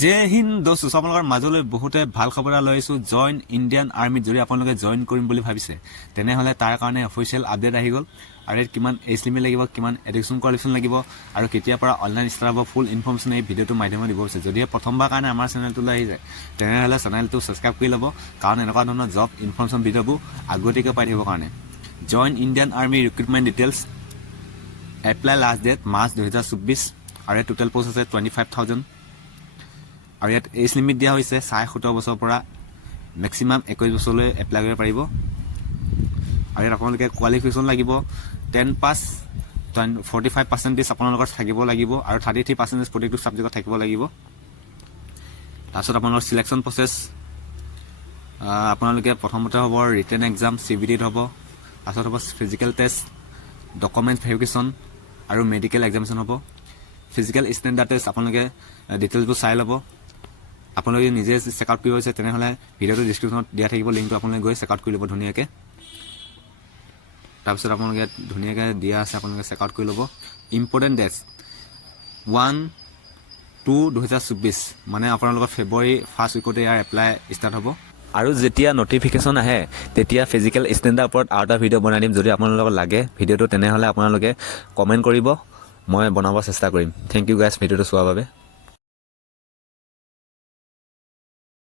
জয় হিন্দ দোস্ত আপোনালোকৰ মাজলৈ বহুতে ভাল খবৰ এটা লৈ আহিছোঁ। জইন ইণ্ডিয়ান আৰ্মিত যদি আপোনালোকে জইন কৰিম বুলি ভাবিছে তেনেহ'লে তাৰ কাৰণে অফিচিয়েল আপডেট আহি গ'ল। আৰু ইয়াত কিমান এজ লিমিট লাগিব, কিমান এডুকেশ্যন কোৱালিফিকেশ্যন লাগিব আৰু কেতিয়াৰ পৰা অনলাইন ষ্টাৰ্ট হ'ব, ফুল ইনফৰ্মেশ্যন এই ভিডিঅ'টোৰ মাধ্যমত দিব হৈছে। যদিহে প্ৰথমবাৰ কাৰণে আমাৰ চেনেলটোলৈ আহি যায় তেনেহ'লে চেনেলটো ছাবস্ক্ৰাইব কৰি ল'ব, কাৰণ এনেকুৱা ধৰণৰ জব ইনফৰ্মেশ্যন ভিডিঅ'বোৰ আগতীয়াকৈ পাই থাকিবৰ কাৰণে। Join Indian army recruitment details, apply last date March 2024 আৰু ইয়াত টোটেল পষ্ট আছে 25,000 আৰু ইয়াত এজ লিমিট দিয়া হৈছে 17 বছৰৰ পৰা মেক্সিমাম 21 বছৰলৈ এপ্লাই কৰিব পাৰিব। আৰু ইয়াত আপোনালোকে কোৱালিফিকেশ্যন লাগিব 10 পাছ, 45% আপোনালোকৰ থাকিব লাগিব আৰু 33% প্ৰত্যেকটো ছাবজেক্টত থাকিব লাগিব। তাৰপিছত আপোনালোকৰ চিলেকশ্যন প্ৰচেছ, আপোনালোকে প্ৰথমতে হ'ব ৰিটেন এক্সাম, CBT হ'ব, তাৰপিছত হ'ব ফিজিকেল টেষ্ট, ডকুমেণ্ট ভেৰিফিকেশ্যন আৰু মেডিকেল এক্সামিনেশ্যন হ'ব। ফিজিকেল ষ্টেণ্ডাৰ্ড টেষ্ট আপোনালোকে ডিটেইলছবোৰ চাই ল'ব। আপোনালোকে নিজে চেক আউট কৰিব হৈছে তেনেহ'লে ভিডিঅ'টো ডিছক্ৰিপশ্যনত দিয়া থাকিব, লিংকটো আপোনালোকে গৈ চেক আউট কৰি ল'ব ধুনীয়াকৈ। তাৰপিছত আপোনালোকে ইয়াত ধুনীয়াকৈ দিয়া আছে, আপোনালোকে চেক আউট কৰি ল'ব। ইম্পৰ্টেণ্ট ডেটছ 1-2-2024 মানে আপোনালোকৰ ফেব্ৰুৱাৰী 1st উইকতে ইয়াৰ এপ্লাই ষ্টাৰ্ট হ'ব। আৰু যেতিয়া নটিফিকেশ্যন আহে তেতিয়া ফিজিকেল ষ্টেণ্ডাৰ্ডৰ ওপৰত আৰু এটা ভিডিঅ' বনাই দিম। যদি আপোনালোকক লাগে ভিডিঅ'টো তেনেহ'লে আপোনালোকে কমেণ্ট কৰিব, মই বনাব চেষ্টা কৰিম। থেংক ইউ গাইজ ভিডিঅ'টো চোৱাৰ বাবে।